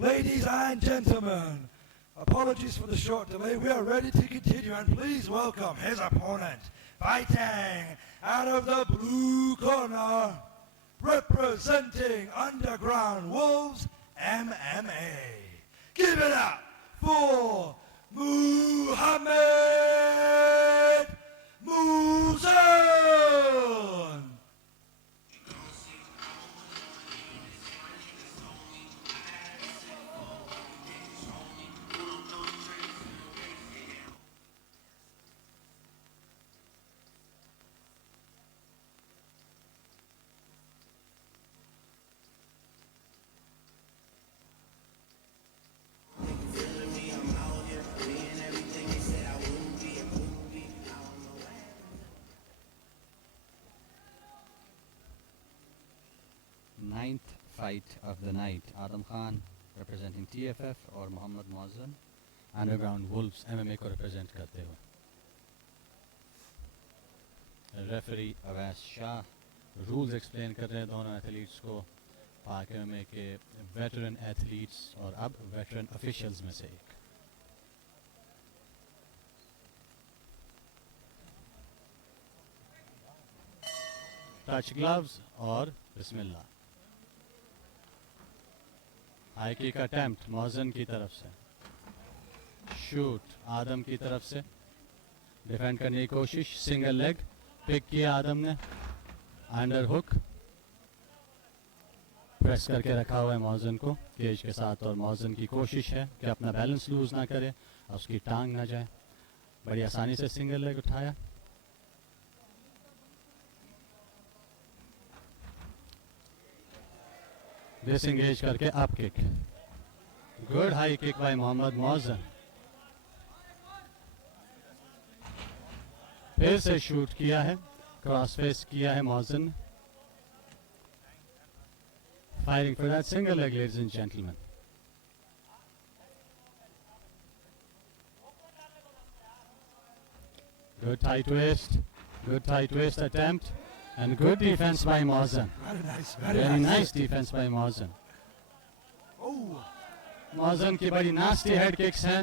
Ladies and gentlemen, apologies for the short delay. We are ready to continue, and please welcome his opponent, fighting out of the blue corner, representing Underground Wolves MMA. Give it up for Muhammad Muzan! Ninth fight of the night. Adam Khan representing TFF और Mohammad मौज़न underground wolves MMA को represent करते हुए. Referee Awais Shah rules explain कर रहे हैं दोनों athletes को, पाक MMA के वेटरन एथलीट्स और अब वेटरन ऑफिशियल्स में से एक. टच ग्लव्स और बिस्मिल्लाह. हाई किक अटेम्प्ट मौज़न की तरफ से, शूट आदम की तरफ से, डिफेंड करने की कोशिश, सिंगल लेग पिक किया आदम ने, अंडर हुक प्रेस करके रखा हुआ है मौज़न को केज के साथ, और मौज़न की कोशिश है कि अपना बैलेंस लूज ना करे और उसकी टांग ना जाए. बड़ी आसानी से सिंगल लेग उठाया. डिसएंगेज करके up kick, good high kick by Mohammad Mauzan. फिर से शूट किया है, क्रॉस फेस किया है Mauzan. Firing for that single leg ladies and gentlemen. Good tight twist attempt, and good defense by Mauzen. Very nice defense by Mauzen. Mauzen की बड़ी nasty head kicks हैं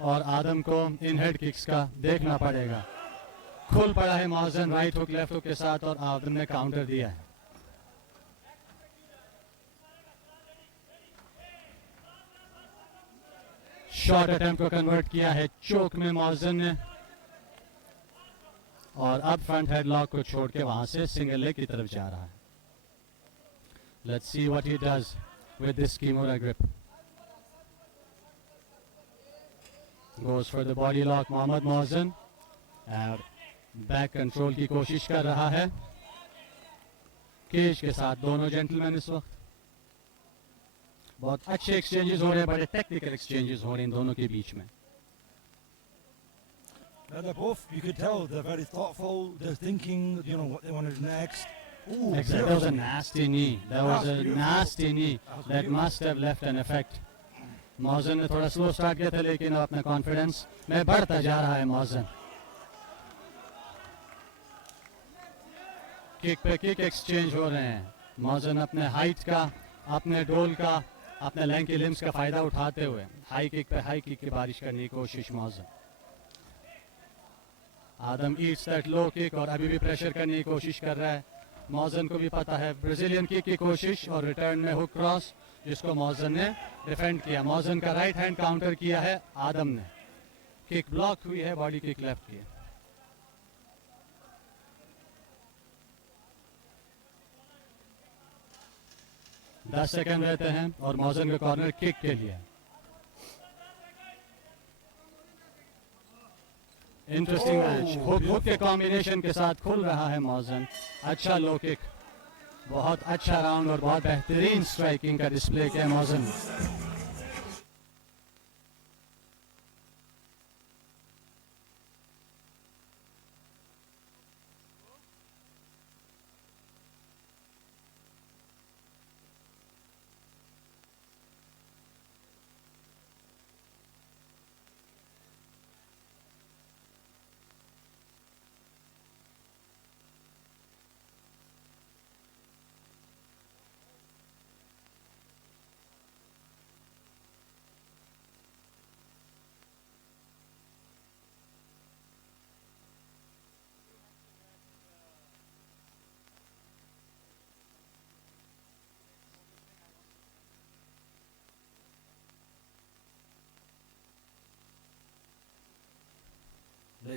और आदम को इन head kicks का देखना पड़ेगा. खुल पड़ा है Mauzen right hook left hook के साथ और आदम ने काउंटर दिया है. शॉर्ट अटेम्प्ट को कन्वर्ट किया है चोक में Mauzen ने, और अब फ्रंट हेडलॉक को छोड़ के वहां से सिंगल लेग की तरफ जा रहा है. Let's see what he does with this kimura grip. Goes for the body lock Mohammad Mauzan, और बैक कंट्रोल की कोशिश कर रहा है केज के साथ दोनों जेंटलमैन. इस वक्त बहुत अच्छे एक्सचेंजेस हो रहे हैं, बड़े टेक्निकल एक्सचेंजेस हो रहे हैं इन दोनों के बीच में. Now they're both, you could tell, they're very thoughtful, they're thinking, you know, what they want to do next. Ooh, that was a nasty knee. That was a nasty knee that must have left an effect. मौज़न ने थोड़ा slow start किया था, लेकिन अपना confidence में बढ़ता जा रहा है मौज़न. किक पे किक एक्सचेंज हो रहे हैं. मौज़न अपने हाइट का, अपने डोल का, अपने लैंकी लिम्स का फायदा उठाते हुए हाई किक पे हाई किक की बारिश करने की कोशिश मौज़न. आदम ईट्स दैट लो किक और अभी भी प्रेशर करने की कोशिश कर रहा है. मौज़न को भी पता है ब्राजीलियन किक की कोशिश और रिटर्न में हुक क्रॉस जिसको मौज़न ने डिफेंड किया. मौज़न का राइट हैंड काउंटर किया है आदम ने. किक ब्लॉक हुई है, बॉडी किक लेफ्ट की. 10 सेकंड रहते हैं और मौज़न के कॉर्नर किक के लिए. Interesting match. हुक के कॉम्बिनेशन के साथ खुल रहा है मौज़न. अच्छा लो किक, बहुत अच्छा राउंड और बहुत बेहतरीन स्ट्राइकिंग का डिस्प्ले किया मौज़न.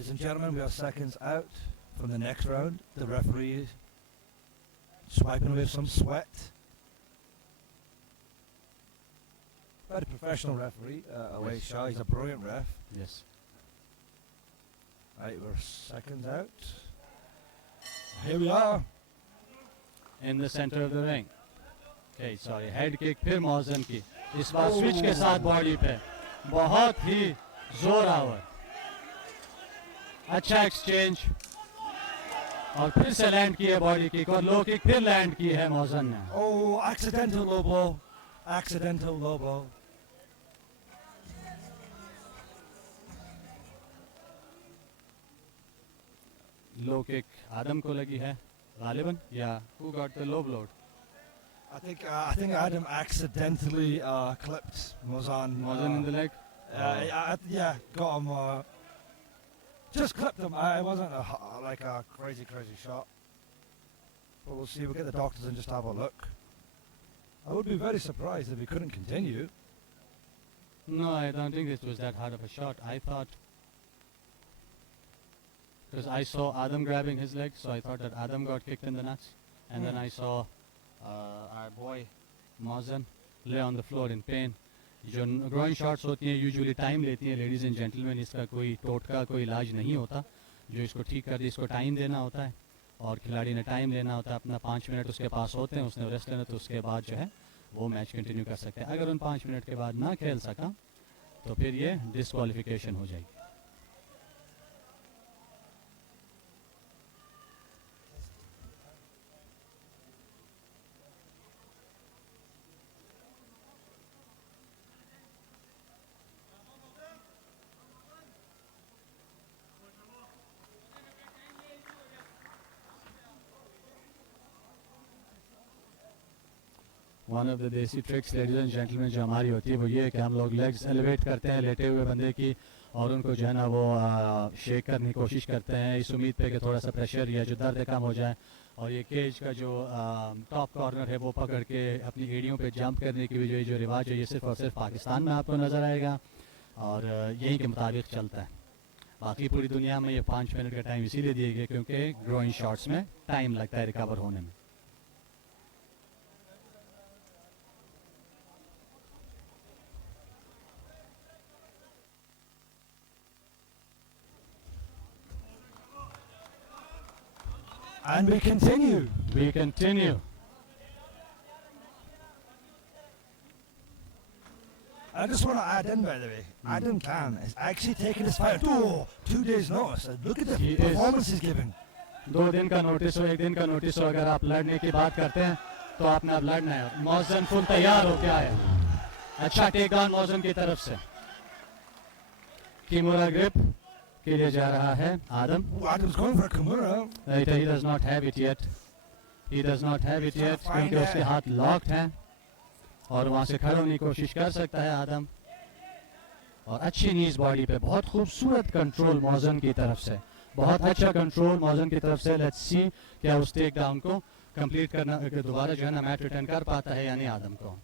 Ladies and gentlemen, we are seconds out from the next round. The referee is swiping away some sweat. Very professional referee, away Shah. He's a brilliant ref. Yes. Right, we're seconds out. Here we are. In the center of the ring. Okay, sorry. Head kick फिर मौजन की. इस बार switch के साथ body पे. बहुत ही जोरावर. अच्छा exchange. और फिर से लैंड की है बॉडी किक और लो किक फिर लैंड की है मौजन ने. Oh, accidental low blow. Accidental low blow. Low kick आदम को लगी है गालिबन या who got the low blow? I think Adam accidentally clipped Mozan. Mozan in the leg? Yeah, got him. Just clipped him. It wasn't like a crazy shot. But we'll see. We'll get the doctors and just have a look. I would be very surprised if he couldn't continue. No, I don't think this was that hard of a shot. I thought, because I saw Adam grabbing his leg, so I thought that Adam got kicked in the nuts. And then I saw our boy Mazen lay on the floor in pain. जो groin shots होती हैं usually time लेती हैं ladies and gentleman. इसका कोई टोटका कोई इलाज नहीं होता. जो इसको ठीक कर दे इसको टाइम देना होता है और खिलाड़ी ने टाइम लेना होता है. अपना 5 मिनट उसके पास होते हैं. उसने रेस्ट लेना तो उसके बाद जो है वो मैच कंटिन्यू कर सकते हैं. अगर उन 5 मिनट के बाद ना खेल सका तो फिर ये डिस्क्वालिफिकेशन हो जाएगी. वन ऑफ द देसी ट्रिक्स लेडीज एंड जेंटलमैन जो हमारी होती है वो ये है कि हम लोग लेग्स एलिवेट करते हैं लेटे हुए बंदे की और उनको जो है ना वो शेक करने की कोशिश करते हैं इस उम्मीद पे कि थोड़ा सा प्रेशर या जो दर्द कम हो जाए. और ये केज का जो टॉप कॉर्नर है वो पकड़ के अपनी एड़ियों पे जंप करने की वजह जो रिवाज है ये सिर्फ और सिर्फ पाकिस्तान में आपको नज़र आएगा और यही के मुताबिक चलता है. बाकी पूरी दुनिया में ये 5 मिनट का टाइम इसीलिए दिए गए क्योंकि ग्रोइंग शॉट्स में टाइम लगता है रिकवर होने में. And we continue. We continue. I just want to add in, by the way, Adam Khan is actually taking this fight 2 days notice. Look at the performance he's giving. 2 दिन का notice हो 1 दिन का notice हो अगर आप लड़ने की बात करते हैं तो आपने अब लड़ना है. मौजन फुल तैयार हो गया है. अच्छा टेक डाउन मौजन की तरफ से. किमुरा ग्रिप के लिए जा रहा है आदम. Adam's going for a Kimura. He does not have it yet. He does not have it yet क्योंकि उसके हाथ लॉक्ड हैं और वहां से खड़े होने की कोशिश कर सकता है आदम. और अच्छी नीज बॉडी पे बहुत खूबसूरत कंट्रोल मौजन की तरफ से. बहुत अच्छा कंट्रोल मौजन की तरफ से. लेट्स सी क्या उस टेक डाउन को कंप्लीट करना दोबारा जो है ना मैच रिटर्न कर पाता है यानी आदम को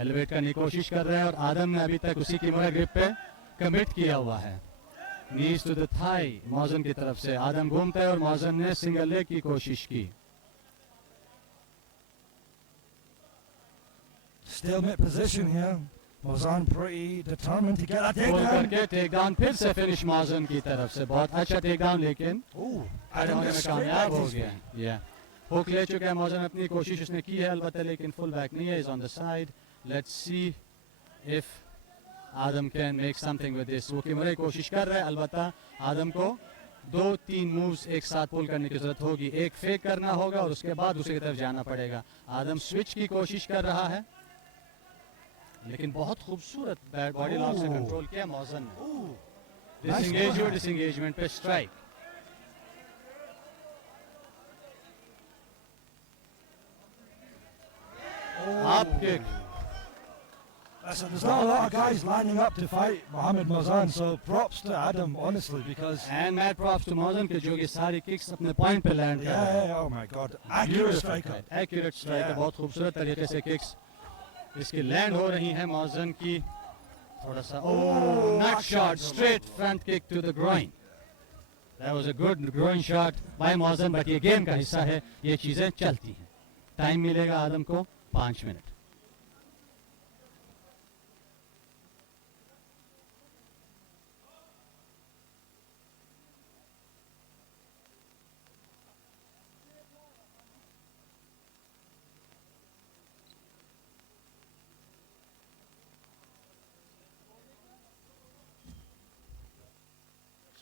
एलिवेट करने की कोशिश कर रहा है और आदम ने अभी तक उसी किमुरा ग्रिप पे कमिट किया हुआ है. नीज टू द थाई मौजन की तरफ से. आदम घूमता है और मौजन ने सिंगल लेग की कोशिश की. Stalemate position here. Mozan pretty determined to get a takedown. करके टेक डाउन फिर से फिनिश मौजन की तरफ से. बहुत अच्छा टेक डाउन लेकिन Adam में gets कामयाब हो गया. या हुक ले चुका है मौजन. अपनी कोशिश उसने की है अलबत्ता लेकिन फुल बैक नहीं है. Is on the side. Let's see if Adam can make something with this. वो किमरे कोशिश कर रहा है अलबत्ता आदम को 2-3 मूव्स एक साथ पुल करने की जरूरत होगी. एक फेक करना होगा और उसके बाद दूसरी तरफ जाना पड़ेगा. आदम स्विच की कोशिश कर रहा है लेकिन बहुत खूबसूरत बॉडी लॉक से कंट्रोल किया मौजन ने. डिसएंगेजमेंट पे स्ट्राइक. आप kick. Listen, there's not a lot of guys lining up to fight Mohamed Mozan, so props to Adam, honestly, because... And mad props to Mozan के जो ये सारी kicks अपने point पे land कर रहा है. Yeah, oh my God, accurate striker. Accurate striker, बहुत खूबसूरत तरीके से kicks इसकी land हो रही हैं मौजन की. थोड़ा सा nut shot, straight front kick to the groin. That was a good groin shot by Mazen, but ये गेम का हिस्सा है, ये चीजें चलती हैं. टाइम मिलेगा आदम को 5 minute.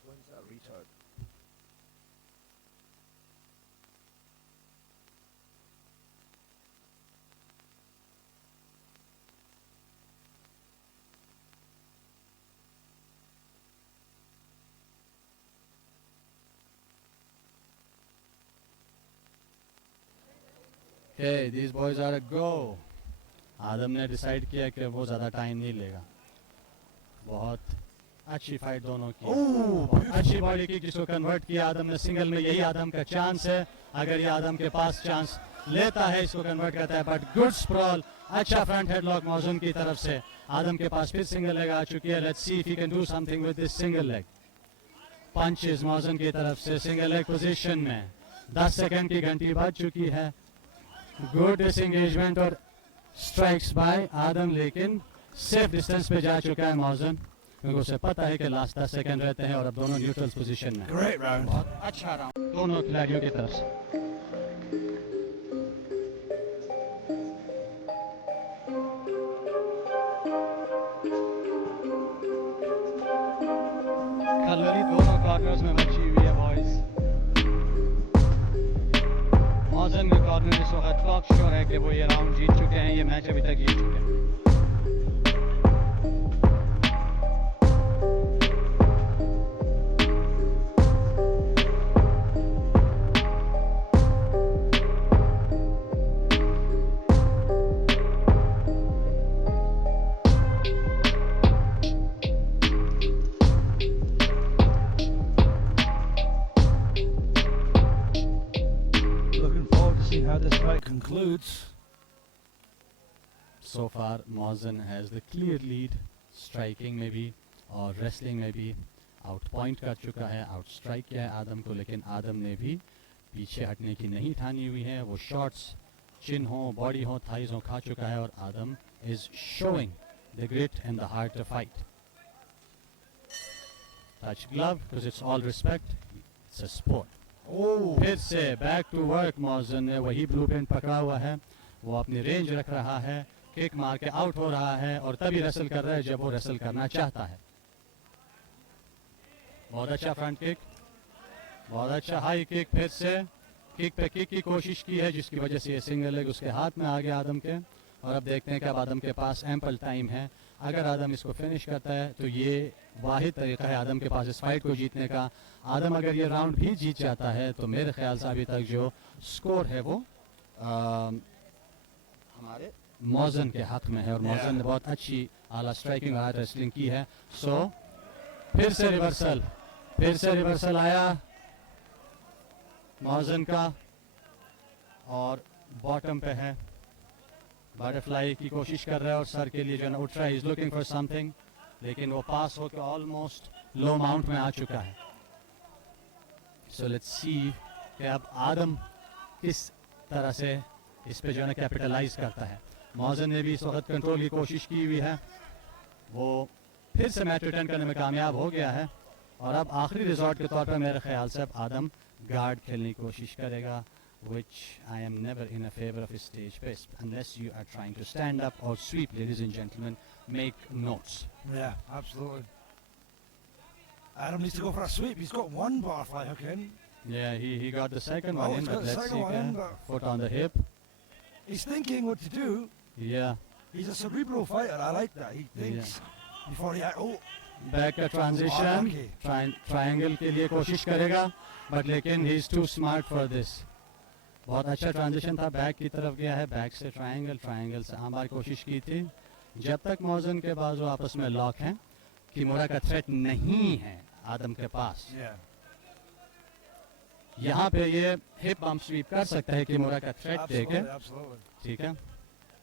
When's that retard? Okay, these boys are a go. आदम ने डिसाइड किया कि वो ज़्यादा टाइम नहीं लेगा. बहुत अच्छी फाइट दोनों की. बहुत अच्छी बॉडी किक जिसको कन्वर्ट किया आदम ने सिंगल में. यही आदम का चांस है. अगर ये आदम के पास चांस लेता है इसको कन्वर्ट करता है. But good sprawl. अच्छा फ्रंट हेडलॉक मौजून की तरफ से. आदम के पास फिर सिंगल लेग आ चुकी है. Let's see if he can do something with this single leg. Punches Mauzan की तरफ से सिंगल लेग पोजीशन में. 10 सेकंड की घंटी बज चुकी है. गुड डिसएंगेजमेंट और स्ट्राइक्स बाय आदम, लेकिन सेफ डिस्टेंस पे जा चुका है मौजन, क्योंकि उसे पता है कि लास्ट 10 सेकंड रहते हैं और अब दोनों न्यूट्रल पोजीशन में. Great round. बहुत अच्छा राउंड दोनों खिलाड़ियों की तरफ से. कैलोरी दोनों कॉर्नर्स में बची हुई है बॉयज. मौजन के कॉर्नर इस वक्त कॉक श्योर है कि वो ये राउंड जीत चुके हैं. ये मैच अभी तक जीत चुके हैं. Looking forward to seeing how this fight concludes. So far, Mazen has the clear lead. Striking में भी और wrestling में भी आउट पॉइंट कर चुका है. आउट स्ट्राइक किया है आदम को, लेकिन आदम ने भी पीछे हटने की नहीं ठानी हुई है. वो शॉट्स चिन हो, बॉडी हो, थाइज हो खा चुका है और Adam is showing the grit and the heart to fight. Touch glove because it's all respect, it's a sport. फिर से बैक टू वर्क. मौजन ने वही ब्लूप्रिंट पकड़ा हुआ है. वो अपनी रेंज रख रहा है. किक मार के आउट हो रहा है और तभी रेसल कर रहा है जब वो रेसल करना चाहता है. बहुत अच्छा फ्रंट किक, बहुत अच्छा हाई किक. फिर से किक पे किक की कोशिश की है जिसकी वजह से ये सिंगल लेग उसके हाथ में आ गया आदम के. और अब देखते हैं कि अब आदम के पास एम्पल टाइम है. अगर आदम इसको फिनिश करता है तो ये वाहिद तरीका है आदम के पास इस फाइट को जीतने का. आदम अगर ये राउंड भी जीत जाता है तो मेरे ख्याल से अभी तक जो स्कोर है वो हमारे मौजन के हक में है. और मौजन ने बहुत अच्छी आला स्ट्राइकिंग और रेसलिंग की है. सो फिर से रिवर्सल आया मौजन का और बॉटम पे है. बटरफ्लाई की कोशिश कर रहा है और सर के लिए जो है ना उठ रहा है. इज लुकिंग फॉर समथिंग, लेकिन वो पास होकर ऑलमोस्ट लो माउंट में आ चुका है. सो लेट्स सी कि अब आदम किस तरह से इस पे जो है ना कैपिटलाइज करता है. मौजन ने भी इस वक्त कंट्रोल की कोशिश की हुई है. वो फिर से मैच रिटर्न करने में कामयाब हो गया है और अब आखिरी रिजॉर्ट के तौर पर मेरे ख्याल से अब आदम गार्ड खेलने की कोशिश करेगा, which I am never in a favor of a stage pace unless you are trying to stand up or sweep. Ladies and gentlemen, make notes. Yeah, absolutely. Adam needs to go for a sweep. He's got one butterfly hook in. Yeah, he got the second Oh, one he's in, got but the let's second see. one in, but- Foot on the hip. He's thinking what to do. Yeah. He's a cerebral fighter. I like that. He thinks before he oh. Back का transition. Okay. Triangle के लिए कोशिश करेगा, but लेकिन he is too smart for this. बहुत अच्छा transition था. Back की तरफ गया है. बैक से ट्रायंगल से आम बार कोशिश की थी. जब तक मौजन के बाजू आपस में लॉक हैं, किमोरा का थ्रेट नहीं है आदम के पास. Yeah. यहाँ पे ये हिप बम्प स्वीप कर सकता है किमोरा का थ्रेट देके. Absolutely, absolutely. ठीक है.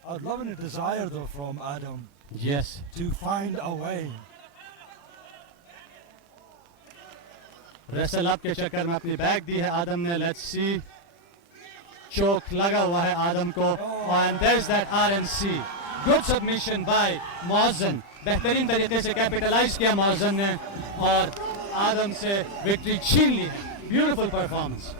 I'd love a desire though from Adam Yes. to find a way. Wrestle up के चक्कर में अपनी बैग दी है आदम ने. लेट्स सी, चोक लगा हुआ है आदम को. And there is that RNC. Good submission by Mauzan. बेहतरीन तरीके से कैपिटलाइज किया मौजन ने और आदम से विक्ट्री छीन ली है. Beautiful performance.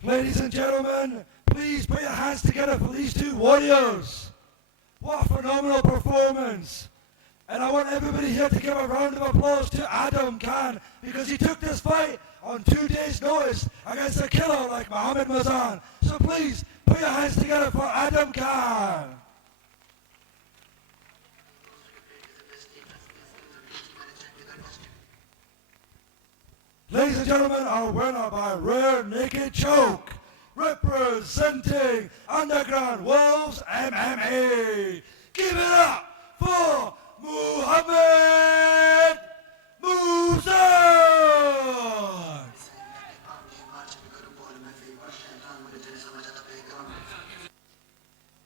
Ladies and gentlemen, please put your hands together for these two warriors. What a phenomenal performance. And I want everybody here to give a round of applause to Adam Khan because he took this fight on 2 days' notice against a killer like Muhammad Mazan. So please put your hands together for Adam Khan. Ladies and gentlemen, our winner by rear naked choke, representing Underground Wolves MMA. Give it up for Muhammad